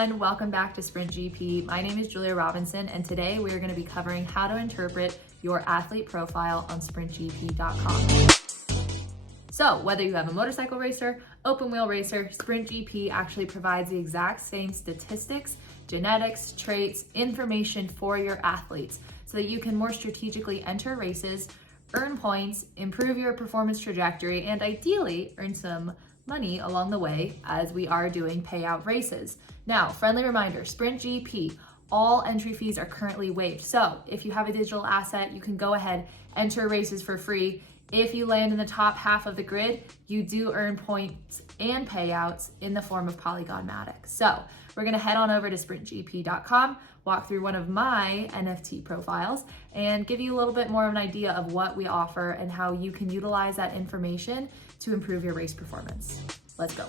everyone, welcome back to Sprint GP. My name is Julia Robinson, and today we are going to be covering how to interpret your athlete profile on sprintgp.com. So whether you have a motorcycle racer, open wheel racer, Sprint GP actually provides the exact same statistics, genetics, traits, information for your athletes so that you can more strategically enter races, earn points, improve your performance trajectory, and ideally earn some money along the way as we are doing payout races. Now, friendly reminder, Sprint GP, all entry fees are currently waived. So if you have a digital asset, you can go ahead, enter races for free. If you land in the top half of the grid, you do earn points and payouts in the form of Polygon Matic. So we're gonna head on over to sprintgp.com, walk through one of my NFT profiles, and give you a little bit more of an idea of what we offer and how you can utilize that information to improve your race performance. Let's go.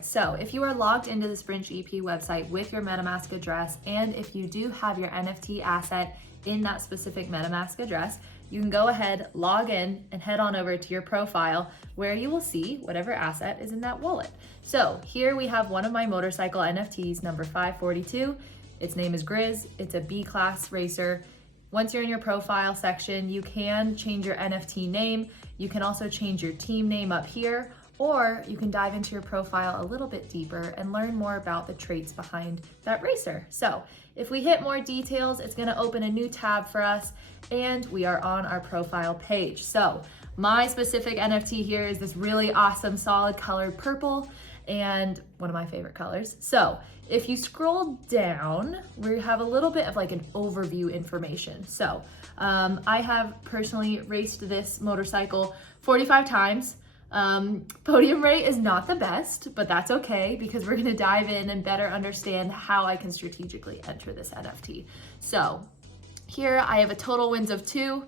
So if you are logged into the Sprint GP website with your MetaMask address, and if you do have your NFT asset in that specific MetaMask address, you can go ahead, log in, and head on over to your profile where you will see whatever asset is in that wallet. So here we have one of my motorcycle NFTs, number 542. Its name is Grizz. It's a B-class racer. Once you're in your profile section, you can change your NFT name. You can also change your team name up here, or you can dive into your profile a little bit deeper and learn more about the traits behind that racer. So if we hit more details, it's gonna open a new tab for us, and we are on our profile page. So my specific NFT here is this really awesome solid colored purple, and one of my favorite colors. So if you scroll down, we have a little bit of like an overview information. So I have personally raced this motorcycle 45 times. Podium rate is not the best, but that's okay because we're gonna dive in and better understand how I can strategically enter this NFT. So here I have a total wins of 2.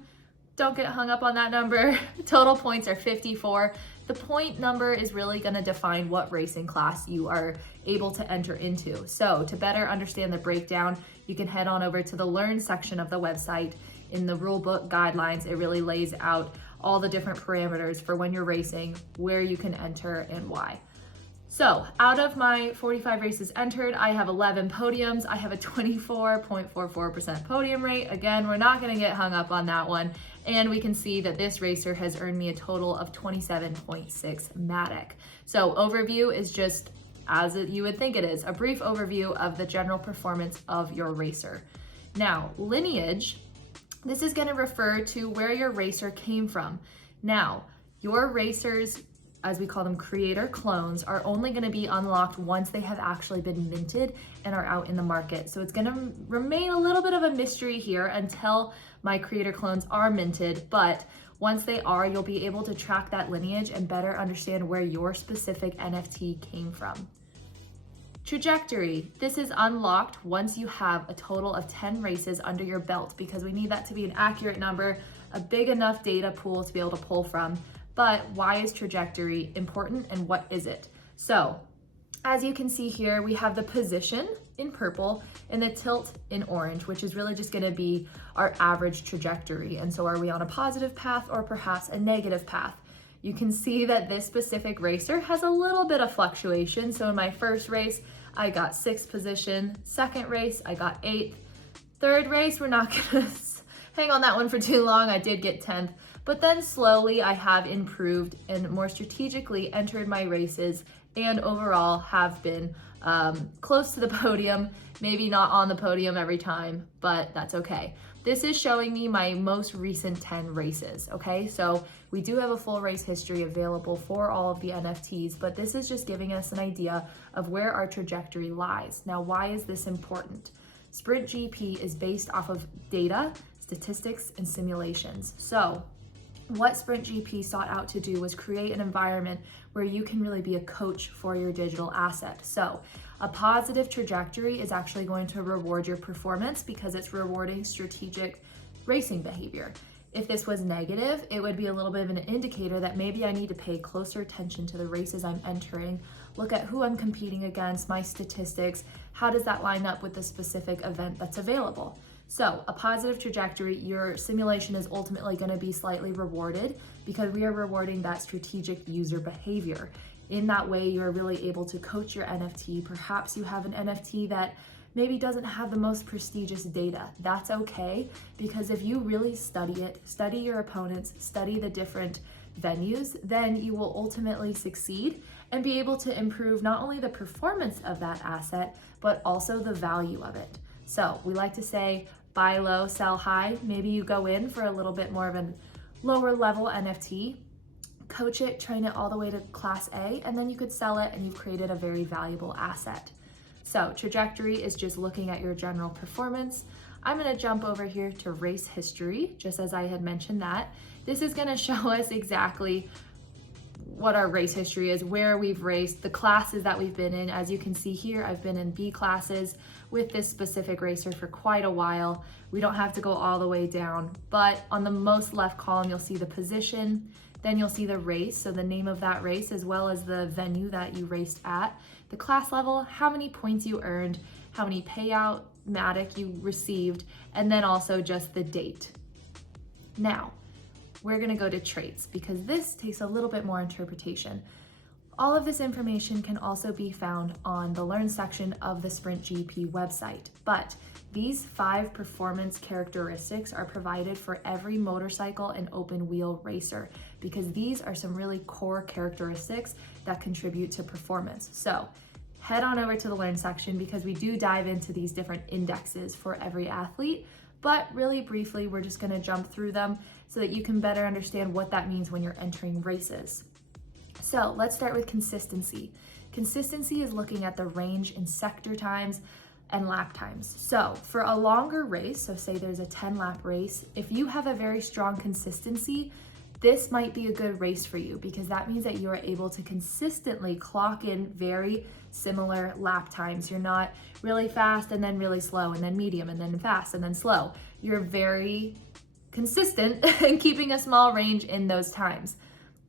Don't get hung up on that number. Total points are 54. The point number is really gonna define what racing class you are able to enter into. So to better understand the breakdown, you can head on over to the Learn section of the website. In the rulebook guidelines, it really lays out all the different parameters for when you're racing, where you can enter and why. So out of my 45 races entered, I have 11 podiums. I have a 24.44% podium rate. Again, we're not gonna get hung up on that one. And we can see that this racer has earned me a total of 27.6 Matic. So overview is just as you would think it is, a brief overview of the general performance of your racer. Now, Lineage, this is gonna refer to where your racer came from. Now, your racers, as we call them creator clones, are only gonna be unlocked once they have actually been minted and are out in the market. So it's gonna remain a little bit of a mystery here until my creator clones are minted, but once they are, you'll be able to track that lineage and better understand where your specific NFT came from. Trajectory. This is unlocked once you have a total of 10 races under your belt because we need that to be an accurate number, a big enough data pool to be able to pull from. But why is trajectory important and what is it? So as you can see here, we have the position in purple and the tilt in orange, which is really just gonna be our average trajectory. And so are we on a positive path or perhaps a negative path? You can see that this specific racer has a little bit of fluctuation. So in my first race, I got 6th position. Second race, I got 8th. Third race, we're not gonna hang on that one for too long. I did get 10th, but then slowly I have improved and more strategically entered my races and overall have been close to the podium, maybe not on the podium every time, but that's okay. This is showing me my most recent 10 races, okay? So we do have a full race history available for all of the NFTs, but this is just giving us an idea of where our trajectory lies. Now, why is this important? Sprint GP is based off of data, statistics, and simulations. So what Sprint GP sought out to do was create an environment where you can really be a coach for your digital asset. So a positive trajectory is actually going to reward your performance because it's rewarding strategic racing behavior. If this was negative, it would be a little bit of an indicator that maybe I need to pay closer attention to the races I'm entering, look at who I'm competing against, my statistics, how does that line up with the specific event that's available. So a positive trajectory, your simulation is ultimately going to be slightly rewarded because we are rewarding that strategic user behavior. In that way, you're really able to coach your NFT. Perhaps you have an NFT that maybe doesn't have the most prestigious data. That's okay, because if you really study it, study your opponents, study the different venues, then you will ultimately succeed and be able to improve not only the performance of that asset, but also the value of it. So we like to say, buy low, sell high. Maybe you go in for a little bit more of a lower level NFT, coach it, train it all the way to class A, and then you could sell it and you've created a very valuable asset. So trajectory is just looking at your general performance. I'm gonna jump over here to race history, just as I had mentioned that. This is gonna show us exactly what our race history is, where we've raced, the classes that we've been in. As you can see here, I've been in B classes with this specific racer for quite a while. We don't have to go all the way down, but on the most left column, you'll see the position, then you'll see the race, so the name of that race, as well as the venue that you raced at, the class level, how many points you earned, how many payout Matic you received, and then also just the date. Now, we're gonna go to traits because this takes a little bit more interpretation. All of this information can also be found on the Learn section of the Sprint GP website, but these 5 performance characteristics are provided for every motorcycle and open wheel racer because these are some really core characteristics that contribute to performance. So head on over to the Learn section because we do dive into these different indexes for every athlete, but really briefly, we're just gonna jump through them so that you can better understand what that means when you're entering races. So let's start with consistency. Consistency is looking at the range in sector times and lap times. So for a longer race, so say there's a 10-lap race, if you have a very strong consistency, this might be a good race for you because that means that you are able to consistently clock in very similar lap times. You're not really fast and then really slow and then medium and then fast and then slow. You're very consistent in keeping a small range in those times.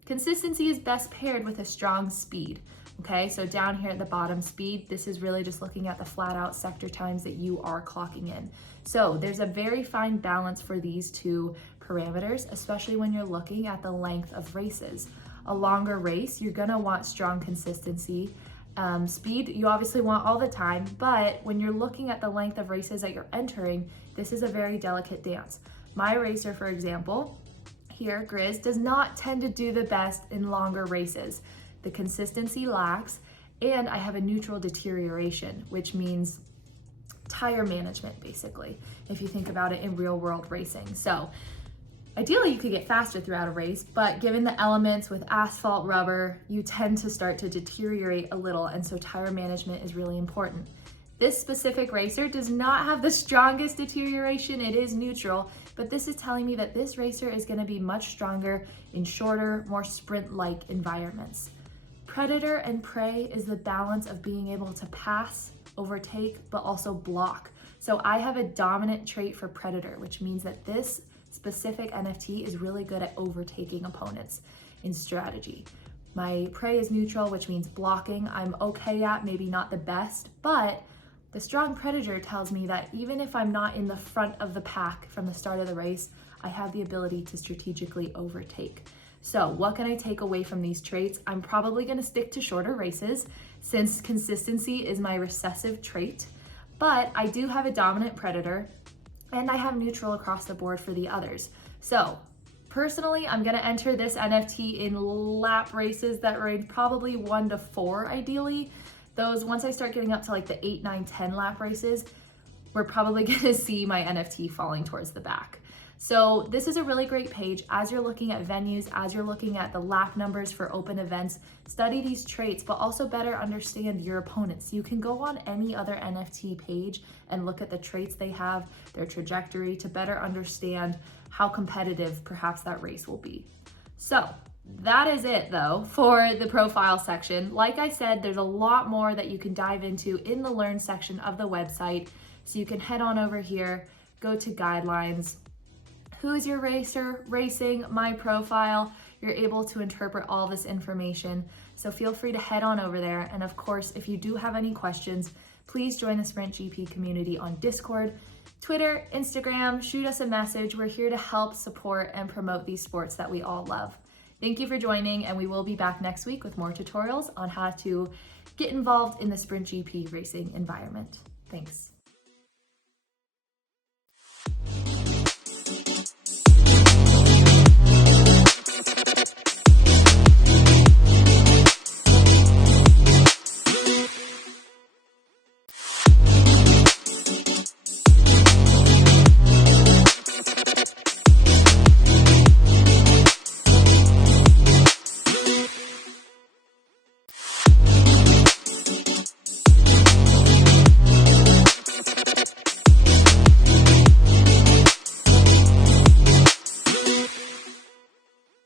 Consistency is best paired with a strong speed. Okay, so down here at the bottom, speed, this is really just looking at the flat out sector times that you are clocking in. So there's a very fine balance for these two parameters, especially when you're looking at the length of races. A longer race, you're gonna want strong consistency. Speed, you obviously want all the time, but when you're looking at the length of races that you're entering, this is a very delicate dance. My racer, for example, here, Grizz, does not tend to do the best in longer races. The consistency lacks, and I have a neutral deterioration, which means tire management, basically, if you think about it in real world racing. So ideally you could get faster throughout a race, but given the elements with asphalt, rubber, you tend to start to deteriorate a little, and so tire management is really important. This specific racer does not have the strongest deterioration, it is neutral, but this is telling me that this racer is gonna be much stronger in shorter, more sprint-like environments. Predator and prey is the balance of being able to pass, overtake, but also block. So I have a dominant trait for predator, which means that this specific NFT is really good at overtaking opponents in strategy. My prey is neutral, which means blocking I'm okay at, maybe not the best, but the strong predator tells me that even if I'm not in the front of the pack from the start of the race, I have the ability to strategically overtake. So what can I take away from these traits? I'm probably gonna stick to shorter races since consistency is my recessive trait, but I do have a dominant predator and I have neutral across the board for the others. So personally, I'm gonna enter this NFT in lap races that range probably 1 to 4 ideally. Those, once I start getting up to like the 8, 9, 10 lap races, we're probably gonna see my NFT falling towards the back. So this is a really great page as you're looking at venues, as you're looking at the lap numbers for open events, study these traits, but also better understand your opponents. You can go on any other NFT page and look at the traits they have, their trajectory, to better understand how competitive perhaps that race will be. So that is it though for the profile section. Like I said, there's a lot more that you can dive into in the Learn section of the website. So you can head on over here, go to guidelines, who is your racer, racing, my profile. You're able to interpret all this information. So feel free to head on over there. And of course, if you do have any questions, please join the Sprint GP community on Discord, Twitter, Instagram, shoot us a message. We're here to help support and promote these sports that we all love. Thank you for joining, and we will be back next week with more tutorials on how to get involved in the Sprint GP racing environment. Thanks.